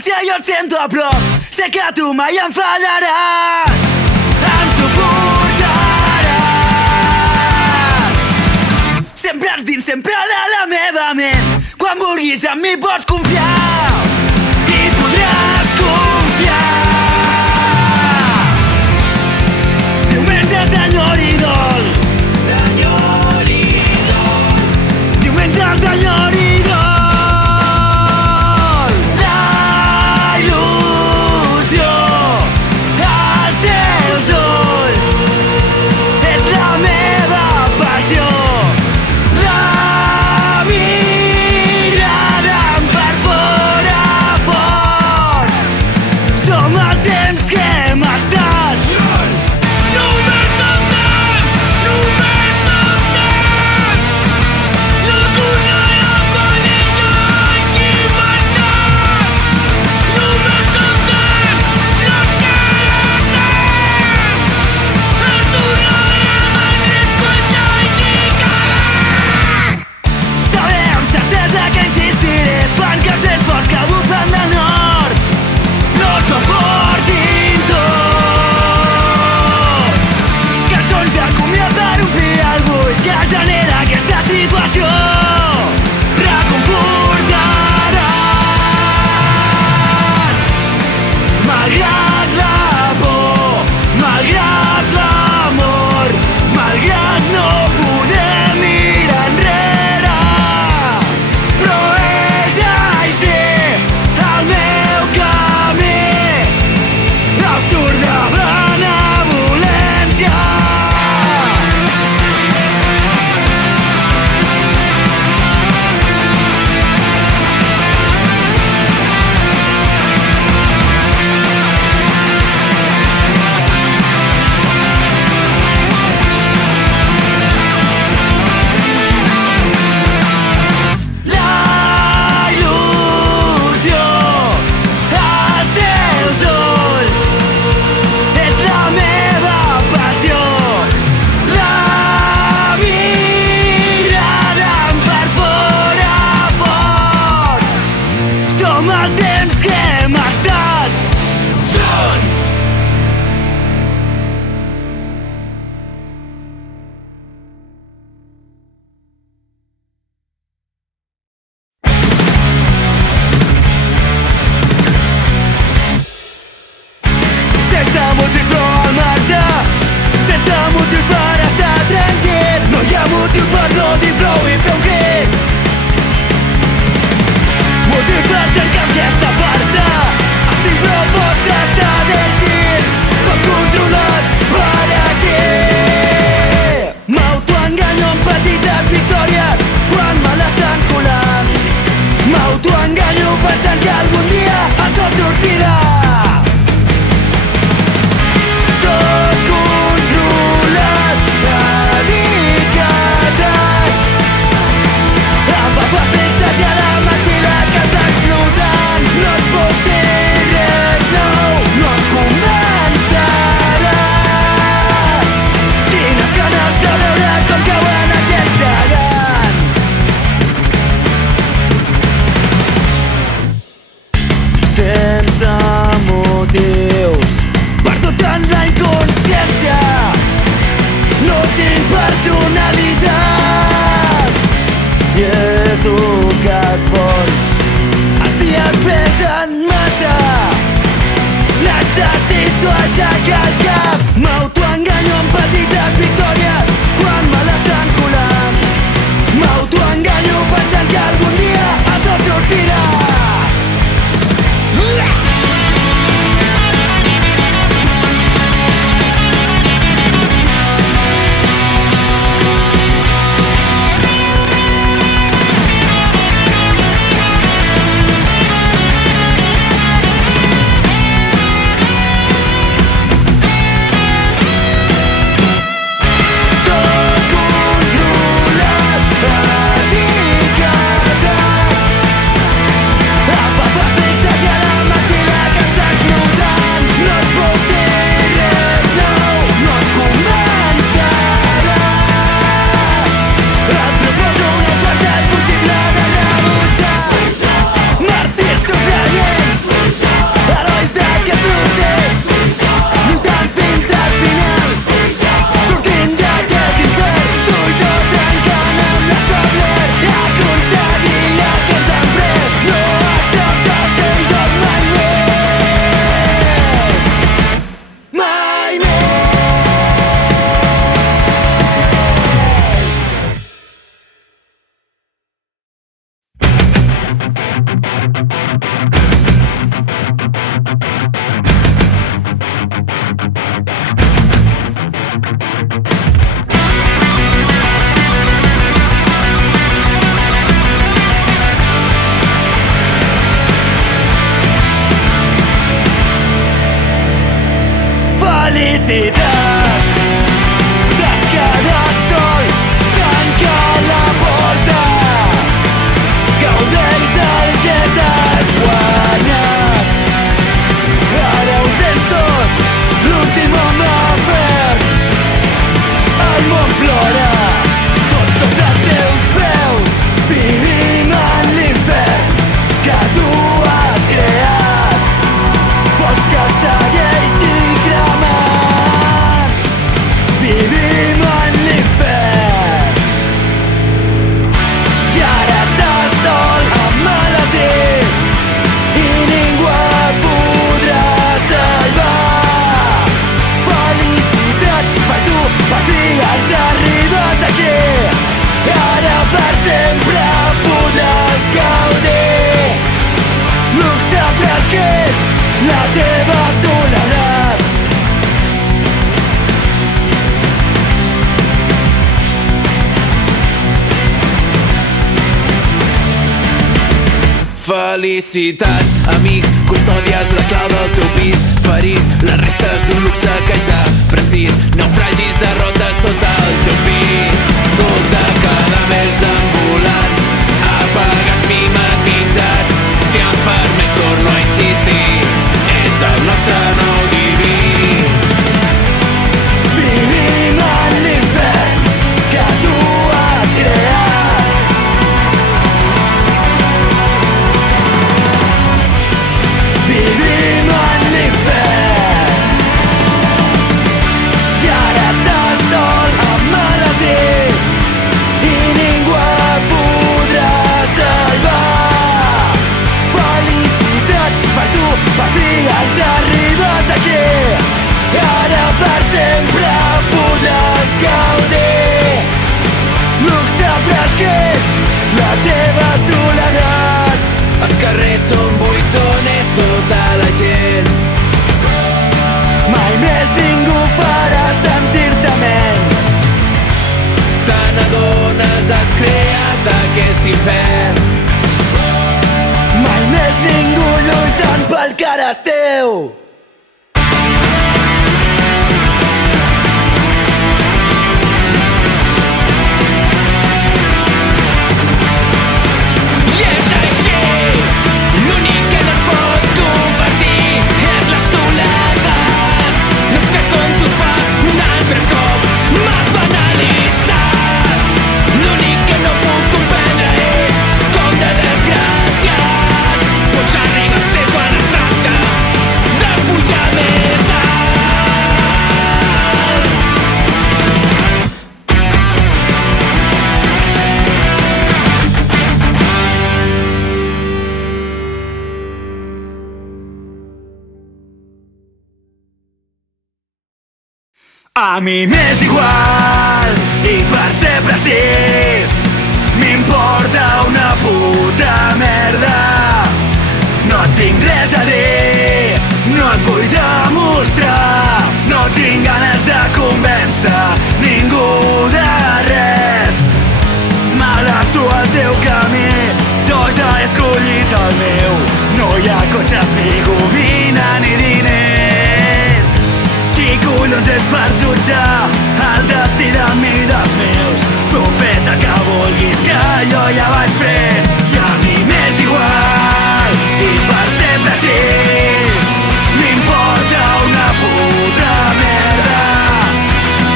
distància jo et sento a prop. Sé que tu mai em fallaràs, em suportaràs. Sempre ets dins, sempre de la meva ment. Quan vulguis en mi pots confiar i podràs confiar. Diumenges d'enyor i dol, diumenges d'enyor i dol. La il·lusió als teus ulls és la meva passió. La mirada em perfora felicitats. T'has quedat sol, tanca la porta, gaudeix del que t'has guanyat. Ara ho tens tot, l'últim home fet. El món plora, tot sota els teus peus. Vivim en l'infern que tu has creat. Vols que segueixi cremant. Vivim en l'infern. I ara estàs sol, emmalaltit, i ningú et podrà salvar. Felicitats per tu, per fi has arribat aquí. Ara per sempre podràs gaudir. Sabràs que la teva soledat. Felicitats, amic, custòdies la clau del teu pis. Ferit, les restes d'un luxe que ja prescrit. Naufragis, derrotes sota el teu pit. Tot de cadàvers ambulants, apagats, mimetitzats. Si em permets torno a insistir, ets el nostre nou diví. Vivim en l'infern que tu has creat. Vivim en l'infern. I ara estàs sol, emmalaltit, i ningú et podrà salvar. Felicitats per tu, per fi has arribat aquí. Ara per sempre podràs gaudir. Sabràs que la teva soledat. Els carrers són buits on és tota la gent. Mai més ningú farà sentir-te menys. Te n'adones, has creat aquest infern. Mai més ningú lluitant pel que ara és teu. I és així, l'únic que no es pot compartir és la soledat. No sé com tu fas un altre cop, m'has banalitzat. L'únic que no puc comprendre és com de desgraciat pots arribar a ser quan es tracta de pujar més alt. A mi m'és igual, i per ser precís, m'importa una puta merda. No et tinc res a dir, no et vull demostrar. No tinc ganes de convèncer ningú de res. M'alaço al teu camí, jo ja he escollit el meu. No hi ha cotxes ni gomina ni diners. Qui collons és per jutjar el destí de mi i dels meus? Tu fes el que vulguis que jo ja vaig fer. I a mi m'és igual, i per ser precís, m'importa una puta merda.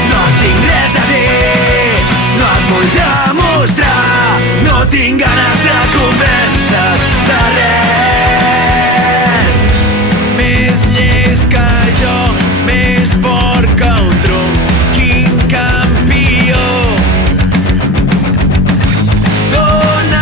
No tinc res a dir, no et vull demostrar. No tinc ganes de convèncer de res. Més llest que jo, més fort que un tronc, quin campió. Dóna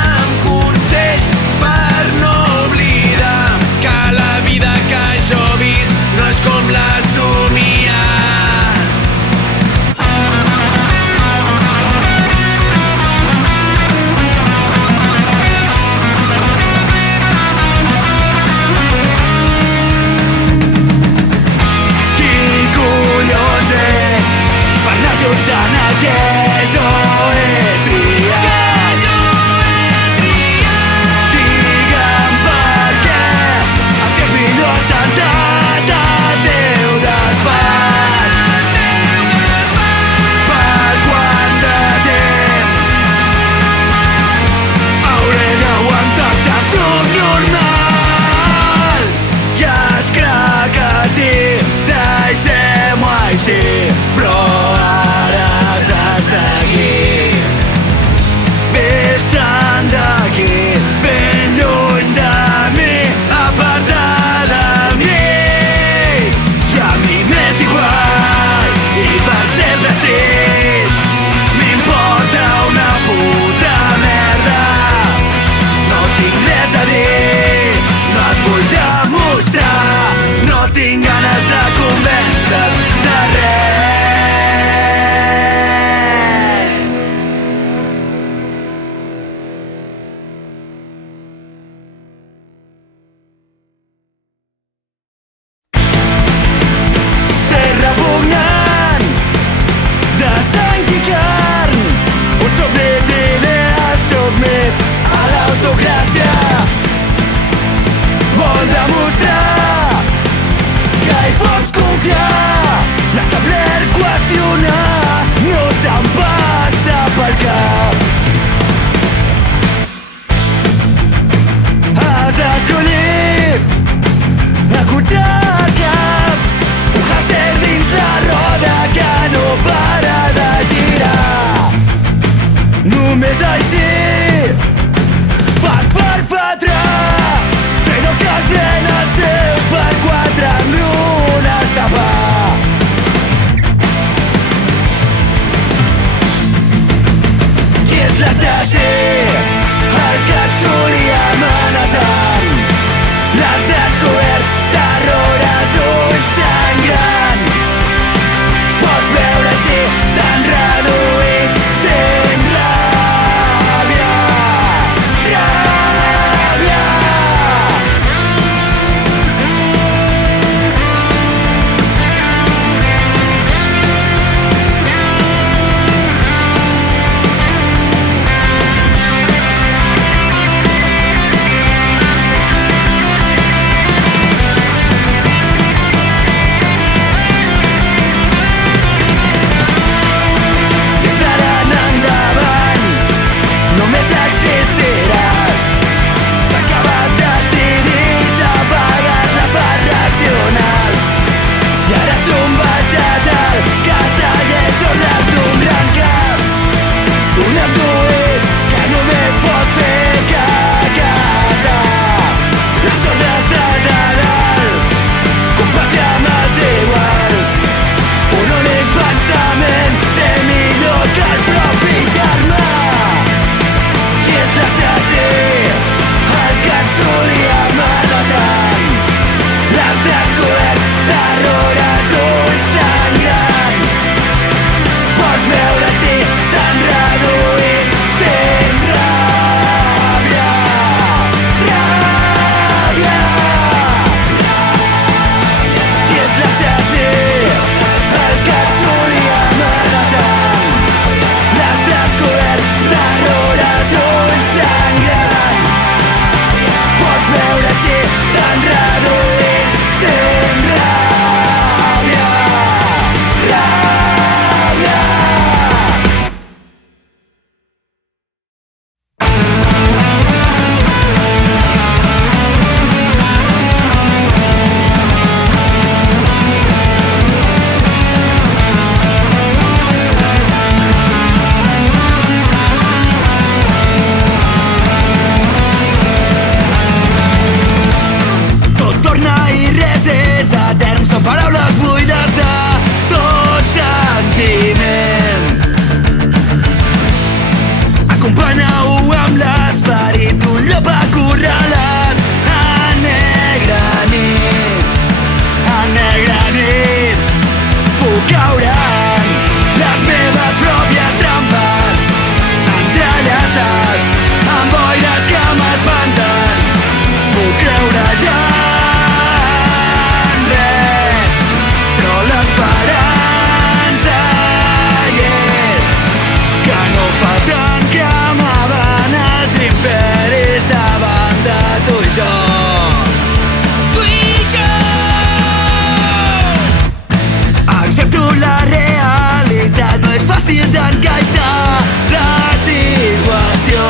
fàcil d'encaixar la situació.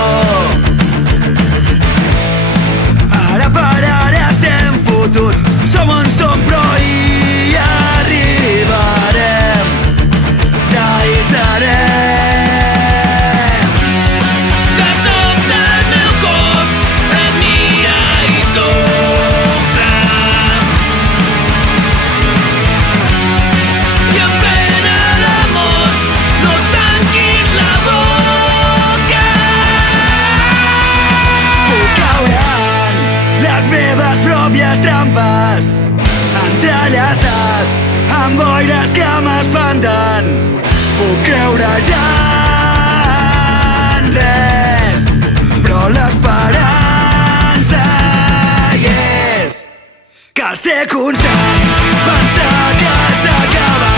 Ara per ara estem fotuts, som on som però hi arribarem, ja hi serem. De sobte el meu cos et mira i s'omple i en plena d'amors no tanquis la boca. Puc caure en les meves pròpies trampes, entrellaçat amb boires que m'espanten. Puc creure ja en res, però l'esperança hi és. Cal ser constants, pensar que s'acaba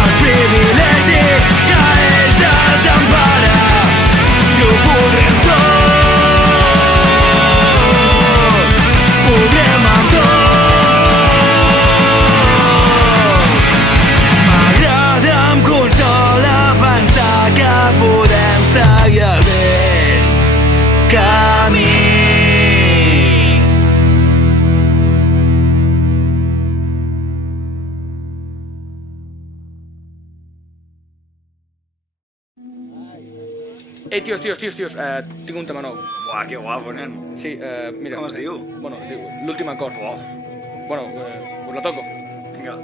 el privilegi que ells els empara, i ho podrem tot, podrem amb tot. M'agrada, em consola pensar que podem seguir el vell camí. Ei, tios, tinc un tema nou. Uah, que guapo, nen. Sí, mira. Com es diu? Bueno, es diu L'últim acord. Uf, Bueno, us la toco. vinga.